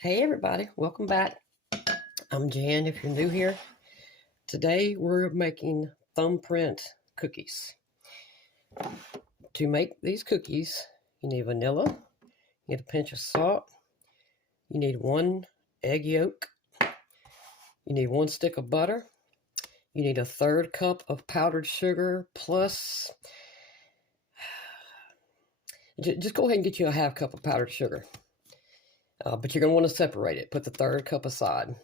Hey everybody, welcome back. I'm Jan if you're new here. Today we're making thumbprint cookies. To make these cookies, you need vanilla, you need a pinch of salt, you need 1 egg yolk, you need 1 stick of butter, you need a 1/3 cup of powdered sugar plus, just go ahead and get you a 1/2 cup of powdered sugar. But you're going to want to separate it. Put the 1/3 cup aside.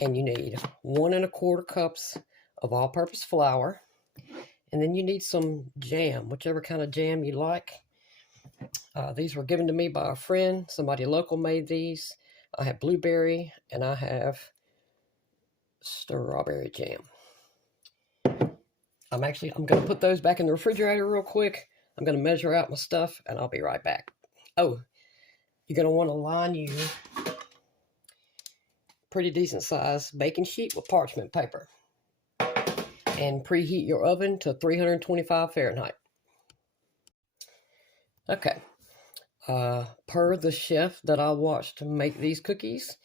And you need 1 1/4 cups of all-purpose flour. And then you need some jam, whichever kind of jam you like. These were given to me by a friend. Somebody local made these. I have blueberry and I have strawberry jam. I'm going to put those back in the refrigerator real quick. I'm going to measure out my stuff and I'll be right back. Oh, you're going to want to line you pretty decent size baking sheet with parchment paper and preheat your oven to 325 Fahrenheit. Okay, per the chef that I watched make these cookies,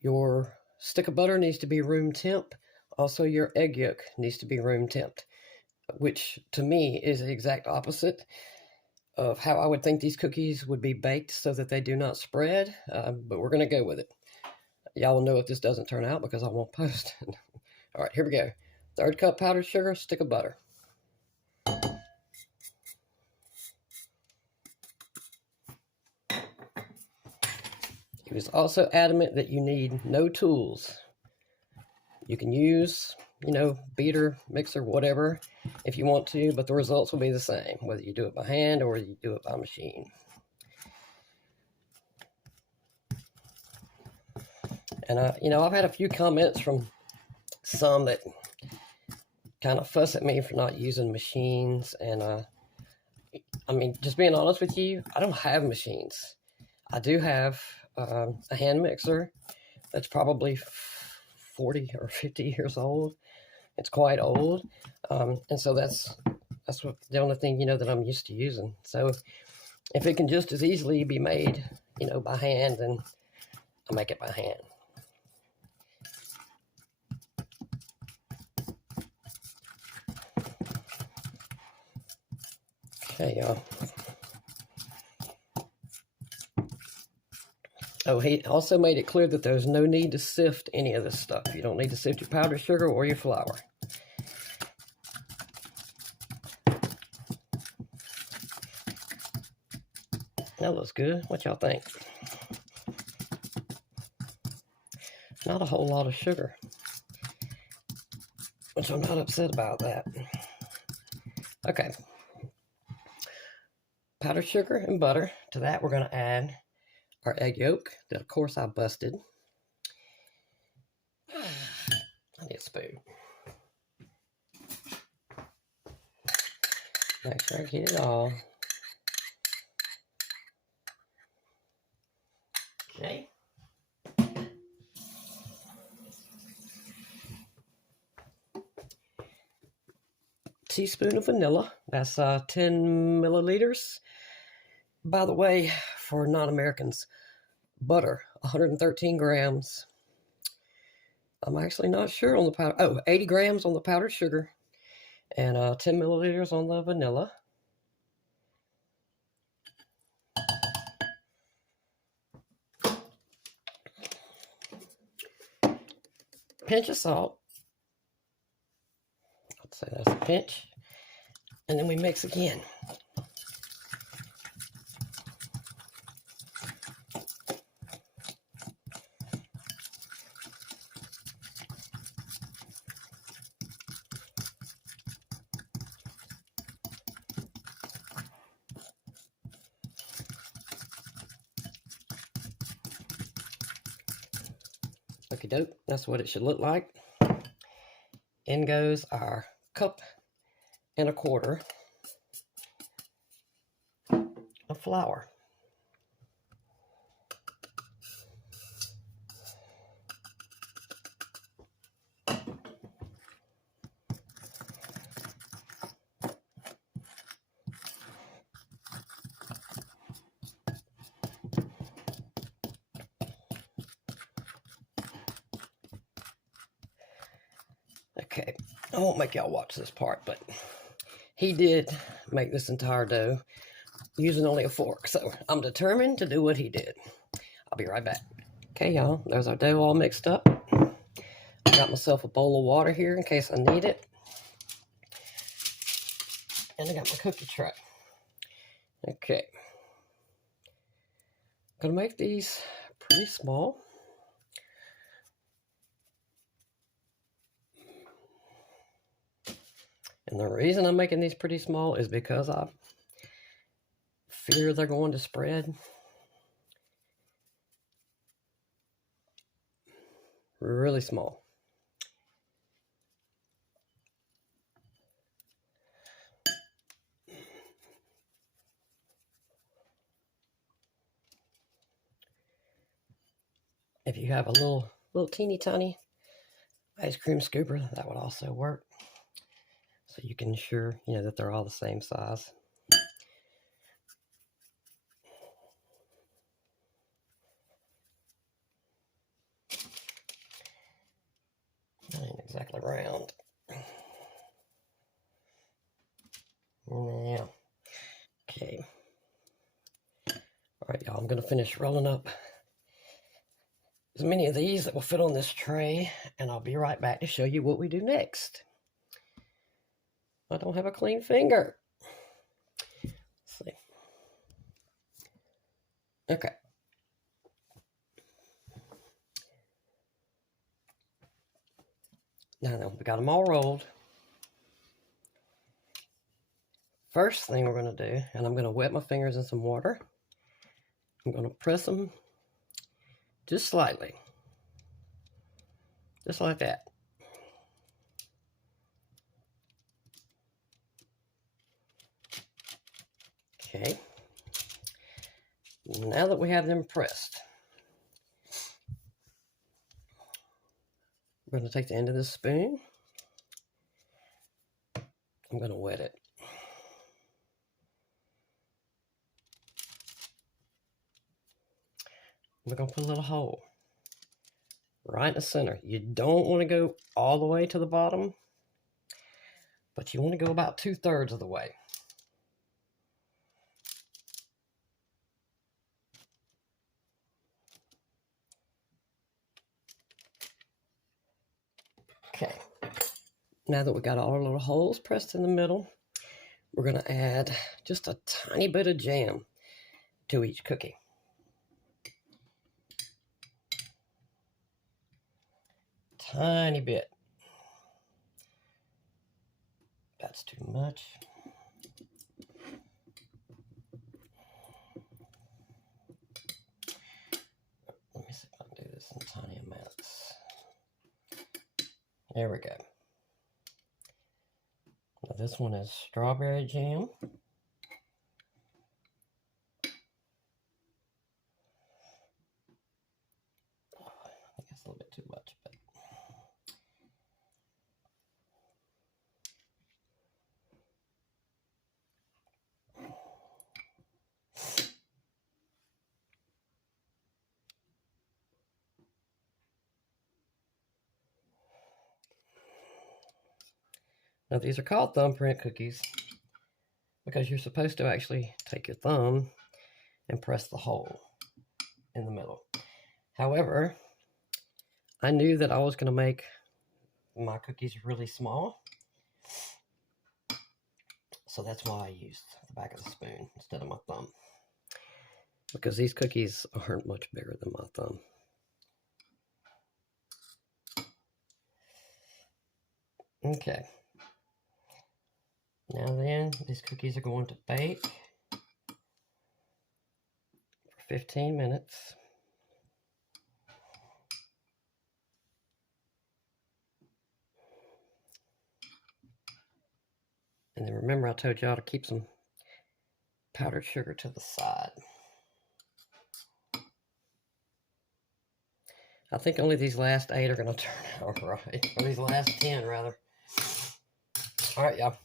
your stick of butter needs to be room temp. Also, your egg yolk needs to be room temp, which to me is the exact opposite of how I would think these cookies would be baked so that they do not spread, but we're going to go with it. Y'all will know if this doesn't turn out because I won't post it. All right, here we go. 1/3 cup powdered sugar, stick of butter. He was also adamant that you need no tools. You can use, beater, mixer, whatever, if you want to, but the results will be the same, whether you do it by hand or you do it by machine. And, I've had a few comments from some that kind of fuss at me for not using machines. And, just being honest with you, I don't have machines. I do have a hand mixer that's probably 40 or 50 years old. It's quite old. And so that's what the only thing, that I'm used to using. So if it can just as easily be made, by hand, then I'll make it by hand. Okay, y'all. Oh, he also made it clear that there's no need to sift any of this stuff. You don't need to sift your powdered sugar or your flour. That looks good. What y'all think? Not a whole lot of sugar, which I'm not upset about that. Okay. Powdered sugar and butter. To that, we're going to add our egg yolk that, of course, I busted. I need a spoon. Make sure I get it all. Okay. Teaspoon of vanilla. That's 10 milliliters. By the way, for non-Americans, butter, 113 grams. I'm actually not sure on the powder. Oh, 80 grams on the powdered sugar and 10 milliliters on the vanilla. Pinch of salt. I'd say that's a pinch. And then we mix again. Okie doke, that's what it should look like. In goes our 1.25 cups of flour. Okay, I won't make y'all watch this part, but he did make this entire dough using only a fork, so I'm determined to do what he did. I'll be right back. Okay, y'all, there's our dough all mixed up. I got myself a bowl of water here in case I need it. And I got my cookie tray. Okay. I'm gonna make these pretty small. And the reason I'm making these pretty small is because I fear they're going to spread. Really small. If you have a little teeny tiny ice cream scooper, that would also work. So you can ensure, that they're all the same size. That ain't exactly round. Yeah. Okay. All right, y'all, I'm gonna finish rolling up as many of these that will fit on this tray, and I'll be right back to show you what we do next. I don't have a clean finger. Let's see. Okay. Now we got them all rolled. First thing we're going to do, and I'm going to wet my fingers in some water. I'm going to press them just slightly. Just like that. Okay. Now that we have them pressed, we're going to take the end of this spoon. I'm going to wet it. We're going to put a little hole right in the center. You don't want to go all the way to the bottom, but you want to go about 2/3 of the way. Okay. Now that we got all our little holes pressed in the middle, we're going to add just a tiny bit of jam to each cookie. Tiny bit. That's too much. Let me see if I can do this in tiny amounts. There we go. Now this one is strawberry jam. I think that's a little bit too much, but now these are called thumbprint cookies because you're supposed to actually take your thumb and press the hole in the middle. However, I knew that I was going to make my cookies really small, so that's why I used the back of the spoon instead of my thumb, because these cookies aren't much bigger than my thumb. Okay. Now then, these cookies are going to bake for 15 minutes. And then remember, I told y'all to keep some powdered sugar to the side. I think only these last 8 are going to turn out right. Or these last 10, rather. All right, y'all.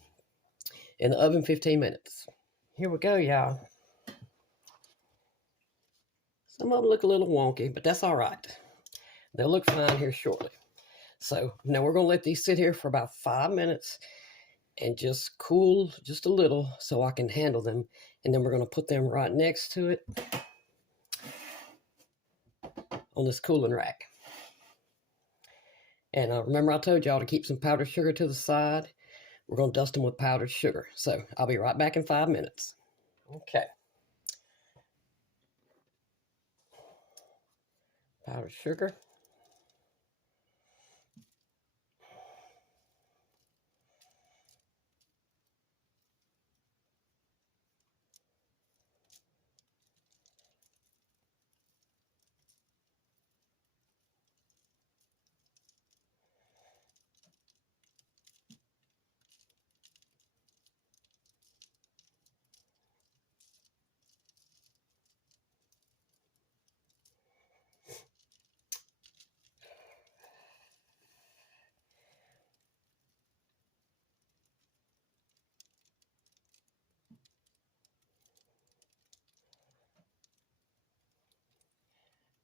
In the oven, 15 minutes. Here we go, y'all. Some of them look a little wonky, but that's all right. They'll look fine here shortly. So now we're going to let these sit here for about 5 minutes and just cool just a little so I can handle them. And then we're going to put them right next to it on this cooling rack. And remember I told y'all to keep some powdered sugar to the side. We're going to dust them with powdered sugar. So I'll be right back in 5 minutes. Okay. Powdered sugar.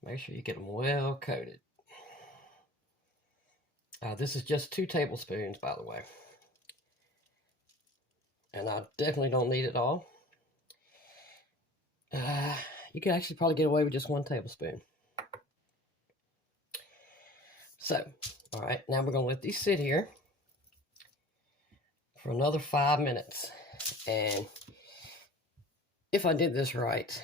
Make sure you get them well coated. This is just 2 tablespoons, by the way. And I definitely don't need it all. You could actually probably get away with just 1 tablespoon. So, all right, now we're going to let these sit here for another 5 minutes. And if I did this right,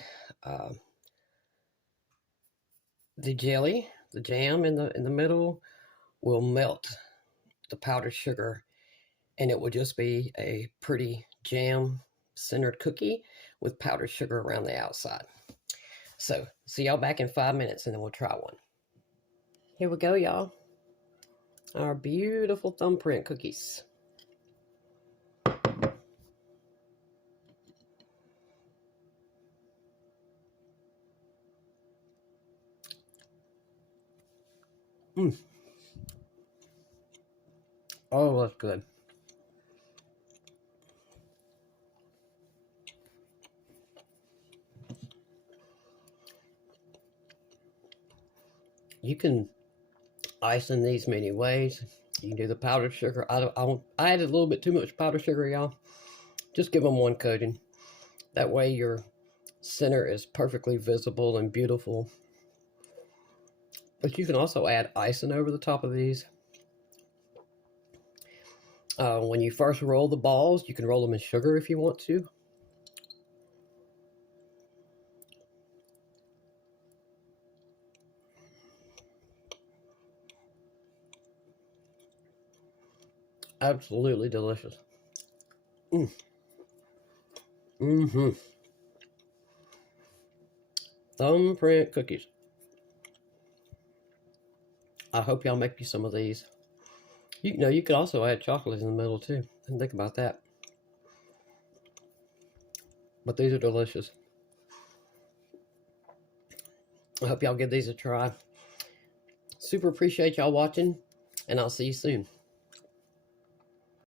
the jelly, the jam in the middle, will melt the powdered sugar, and it will just be a pretty jam-centered cookie with powdered sugar around the outside. So, see y'all back in 5 minutes, and then we'll try one. Here we go, y'all. Our beautiful thumbprint cookies. Oh, that's good. You can ice in these many ways. You can do the powdered sugar. I added a little bit too much powdered sugar, y'all. Just give them 1 coating. That way your center is perfectly visible and beautiful. But you can also add icing over the top of these. When you first roll the balls, you can roll them in sugar if you want to. Absolutely delicious. Thumbprint cookies. I hope y'all make me some of these. You know, you could also add chocolate in the middle too. Didn't think about that. But these are delicious. I hope y'all give these a try. Super appreciate y'all watching, and I'll see you soon.